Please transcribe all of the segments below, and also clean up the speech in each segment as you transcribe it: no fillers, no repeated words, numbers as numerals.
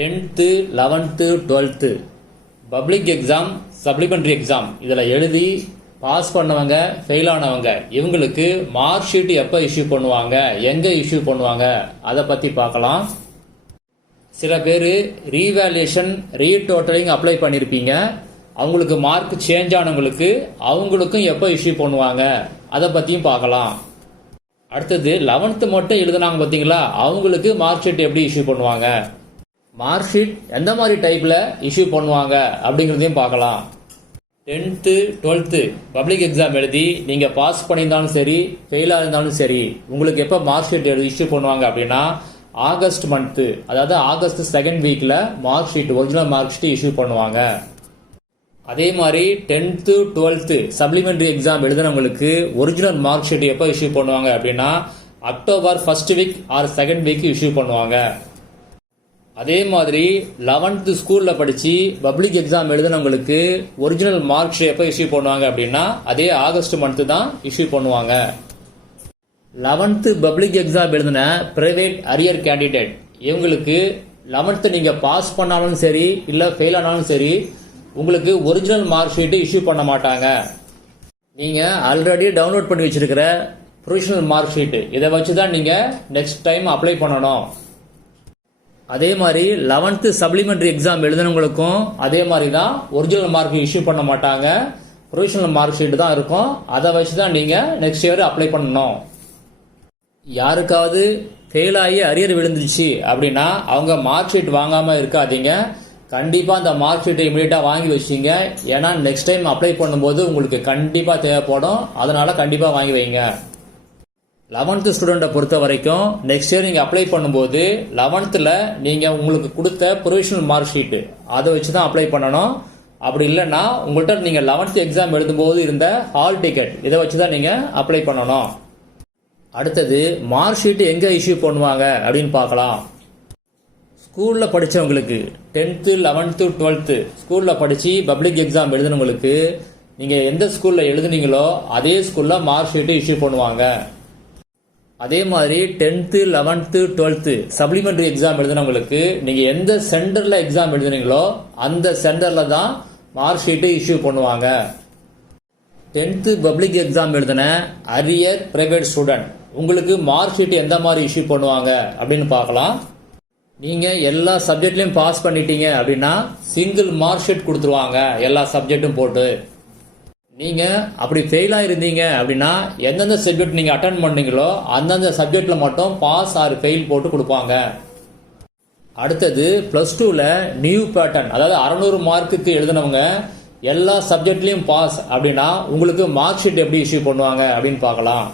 10th 11th 12th public exam supplementary exam இதில் எழுதி pass பண்ணவங்க ஃபெயில் ஆனவங்க இவங்களுக்கு மார்க் ஷீட் எப்போ இஷ்யூ பண்ணுவாங்க, எங்கே இஷ்யூ பண்ணுவாங்க அதை பற்றி பார்க்கலாம். சில பேர் ரீவேல்யூஷன் ரீடோட்டலிங் அப்ளை பண்ணியிருப்பீங்க. அவங்களுக்கு மார்க் சேஞ்ச் ஆனவங்களுக்கு அவங்களுக்கும் எப்போ இஷ்யூ பண்ணுவாங்க அதை பற்றியும் பார்க்கலாம். அடுத்தது 11th மட்டும் எழுதுனாங்க பார்த்தீங்களா, அவங்களுக்கு மார்க் ஷீட் எப்படி இஷ்யூ பண்ணுவாங்க, மார்க் ஷீட் எந்த மாதிரி டைப்பில் இஷ்யூ பண்ணுவாங்க அப்படிங்கிறதையும் பார்க்கலாம். 10th 12th பப்ளிக் எக்ஸாம் எழுதி நீங்கள் பாஸ் பண்ணியிருந்தாலும் சரி ஃபெயிலாக இருந்தாலும் சரி உங்களுக்கு எப்போ மார்க் ஷீட் இஷ்யூ பண்ணுவாங்க அப்படின்னா ஆகஸ்ட் மந்த்து, அதாவது ஆகஸ்ட் 2nd வீக்கில் mark sheet original mark sheet issue பண்ணுவாங்க. அதே மாதிரி 10th 12th சப்ளிமெண்ட்ரி எக்ஸாம் எழுதுனவங்களுக்கு ஒரிஜினல் மார்க் ஷீட் எப்போ இஷ்யூ பண்ணுவாங்க அப்படின்னா October 1st week or 2nd week issue பண்ணுவாங்க. அதே மாதிரி 11th ஸ்கூலில் படித்து பப்ளிக் எக்ஸாம் எழுதுனவங்களுக்கு ஒரிஜினல் மார்க் ஷீட் எப்போ இஷ்யூ பண்ணுவாங்க அப்படின்னா அதே ஆகஸ்ட் மந்த்து தான் இஷ்யூ பண்ணுவாங்க. 11th பப்ளிக் எக்ஸாம் எழுதின பிரைவேட் அரியர் கேண்டிடேட் இவங்களுக்கு 11th நீங்கள் பாஸ் பண்ணாலும் சரி இல்லை ஃபெயில் ஆனாலும் சரி உங்களுக்கு ஒரிஜினல் மார்க் ஷீட்டு இஷ்யூ பண்ண மாட்டாங்க. நீங்கள் ஆல்ரெடி டவுன்லோட் பண்ணி வச்சிருக்கிற ப்ரொவிஷனல் மார்க் ஷீட்டு இதை வச்சு தான் நீங்கள் நெக்ஸ்ட் டைம் அப்ளை பண்ணணும். அதே மாதிரி 11th சப்ளிமெண்ட்ரி எக்ஸாம் எழுதுனவங்களுக்கும் அதே மாதிரி தான் ஒரிஜினல் மார்க் இஷ்யூ பண்ண மாட்டாங்க, ப்ரொவிஷனல் மார்க் ஷீட் தான் இருக்கும். அதை வச்சு தான் நீங்கள் நெக்ஸ்ட் இயர் அப்ளை பண்ணணும். யாருக்காவது ஃபெயில் ஆகி அரியர் விழுந்துருச்சு அப்படின்னா அவங்க மார்க் ஷீட் வாங்காமல் இருக்காதீங்க. கண்டிப்பாக அந்த மார்க் ஷீட்டை இமீடியட்டாக வாங்கி வச்சிங்க. ஏன்னா நெக்ஸ்ட் டைம் அப்ளை பண்ணும்போது உங்களுக்கு கண்டிப்பாக தேவைப்படும். அதனால் கண்டிப்பாக வாங்கி வைங்க. 11th ஸ்டூடெண்ட்டை பொறுத்த வரைக்கும் நெக்ஸ்ட் இயர் நீங்கள் அப்ளை பண்ணும்போது 11th நீங்கள் உங்களுக்கு கொடுத்த ப்ரொவிஷனல் மார்க் ஷீட்டு அதை வச்சு தான் அப்ளை பண்ணணும். அப்படி இல்லைன்னா உங்கள்கிட்ட நீங்கள் 11th எக்ஸாம் எழுதும்போது இருந்த ஹால் டிக்கெட் இதை வச்சு தான் நீங்கள் அப்ளை பண்ணணும். அடுத்தது மார்க் ஷீட்டு எங்கே இஷ்யூ பண்ணுவாங்க அப்படின்னு பார்க்கலாம். ஸ்கூலில் படித்தவங்களுக்கு 10th 11th 12th ஸ்கூலில் படித்து பப்ளிக் எக்ஸாம் எழுதுனவங்களுக்கு நீங்கள் எந்த ஸ்கூலில் எழுதுனீங்களோ அதே ஸ்கூலில் மார்க் ஷீட்டு இஷ்யூ பண்ணுவாங்க. அதே மாதிரி 10th 11th 12th supplementary exam எழுதுனவங்களுக்கு நீங்கள் எந்த சென்டரில் எக்ஸாம் எழுதுனீங்களோ அந்த சென்டரில் தான் மார்க் ஷீட்டு இஷ்யூ பண்ணுவாங்க. 10th பப்ளிக் எக்ஸாம் எழுதின அரியர் பிரைவேட் ஸ்டூடெண்ட் உங்களுக்கு மார்க் ஷீட் எந்த மாதிரி இஷ்யூ பண்ணுவாங்க அப்படின்னு பார்க்கலாம். நீங்கள் எல்லா சப்ஜெக்ட்லையும் பாஸ் பண்ணிட்டீங்க அப்படின்னா சிங்கிள் மார்க் ஷீட் கொடுத்துருவாங்க எல்லா சப்ஜெக்டும் போட்டு. நீங்கள் அப்படி ஃபெயிலாக இருந்தீங்க அப்படின்னா எந்தெந்த சப்ஜெக்ட் நீங்கள் அட்டன் பண்ணீங்களோ அந்தந்த சப்ஜெக்டில் மட்டும் பாஸ் ஆர் ஃபெயில் போட்டு கொடுப்பாங்க. அடுத்தது +2ல் நியூ பேட்டர்ன், அதாவது 600 மார்க்குக்கு எழுதினவங்க எல்லா சப்ஜெக்ட்லையும் பாஸ் அப்படின்னா உங்களுக்கு மார்க் ஷீட் எப்படி இஷ்யூ பண்ணுவாங்க அப்படின்னு பார்க்கலாம்.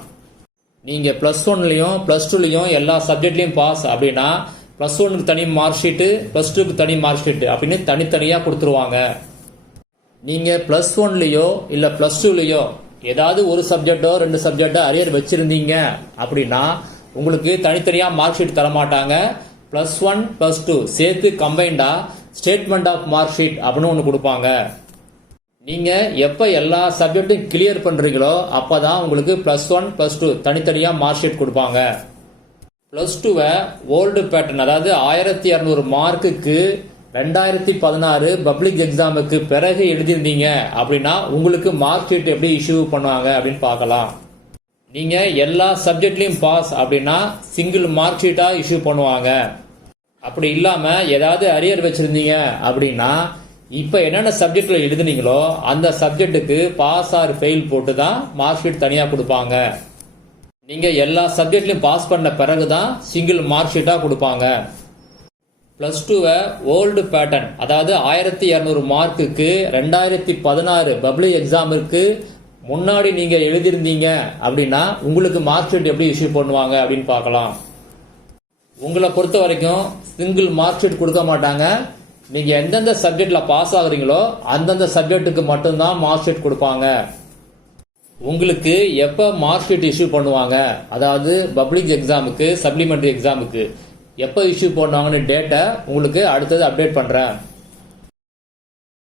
நீங்கள் +1லையும் +2லையும் எல்லா சப்ஜெக்ட்லையும் பாஸ் அப்படின்னா +1க்கு தனி மார்க் ஷீட்டு +2க்கு தனி மார்க் ஷீட்டு அப்படின்னு தனித்தனியாக கொடுத்துருவாங்க. நீங்கள் +1லையோ இல்லை +2லையோ ஏதாவது ஒரு சப்ஜெக்டோ 2 சப்ஜெக்டோ அரியர் வச்சிருந்தீங்க அப்படின்னா உங்களுக்கு தனித்தனியாக மார்க் ஷீட் தரமாட்டாங்க. +1 +2 சேர்த்து கம்பைண்டாக ஸ்டேட்மெண்ட் ஆஃப் மார்க் ஷீட் அப்படின்னு ஒன்று கொடுப்பாங்க. நீங்கள் எப்போ எல்லா சப்ஜெக்டும் கிளியர் பண்ணுறீங்களோ அப்போ தான் உங்களுக்கு +1 +2 தனித்தனியாக மார்க் ஷீட் கொடுப்பாங்க. +2வை ஓல்டு பேட்டர்ன், அதாவது 1200 மார்க்குக்கு 2016 பப்ளிக் எக்ஸாமுக்கு பிறகு எழுதியிருந்தீங்க அப்படின்னா உங்களுக்கு மார்க் ஷீட் எப்படி இஷ்யூ பண்ணுவாங்க அப்படின்னு பார்க்கலாம். நீங்கள் எல்லா சப்ஜெக்ட்லையும் பாஸ் அப்படின்னா சிங்கிள் மார்க் ஷீட்டாக இஷ்யூ பண்ணுவாங்க. அப்படி இல்லாமல் ஏதாவது அரியர் வச்சுருந்தீங்க அப்படின்னா இப்போ என்னென்ன சப்ஜெக்டில் எழுதுனீங்களோ அந்த சப்ஜெக்ட்டுக்கு பாஸ் ஆர் ஃபெயில் போட்டு தான் மார்க் ஷீட் தனியாக கொடுப்பாங்க. நீங்கள் எல்லா சப்ஜெக்ட்லையும் பாஸ் பண்ண பிறகு தான் சிங்கிள் மார்க் ஷீட்டாக கொடுப்பாங்க. +2வை ஓல்டு பேட்டர்ன், அதாவது 1200 மார்க்குக்கு 2016 பப்ளிக் எக்ஸாமுக்கு முன்னாடி நீங்கள் எழுதியிருந்தீங்க அப்படின்னா உங்களுக்கு மார்க் ஷீட் எப்படி இஷ்யூ பண்ணுவாங்க அப்படின்னு பார்க்கலாம். உங்களை பொறுத்த வரைக்கும் சிங்கிள் மார்க் ஷீட் கொடுக்க மாட்டாங்க. நீங்கள் எந்தெந்த சப்ஜெக்டில் பாஸ் ஆகுறீங்களோ அந்தந்த சப்ஜெக்ட்டுக்கு மட்டும்தான் மார்க் ஷீட் கொடுப்பாங்க. உங்களுக்கு எப்போ மார்க் ஷீட் இஷ்யூ பண்ணுவாங்க, அதாவது பப்ளிக் எக்ஸாமுக்கு சப்ளிமெண்ட்ரி எக்ஸாமுக்கு எப்போ இஷ்யூ பண்ணுவாங்கன்னு டேட்டை உங்களுக்கு அடுத்தது அப்டேட் பண்ணுறேன்.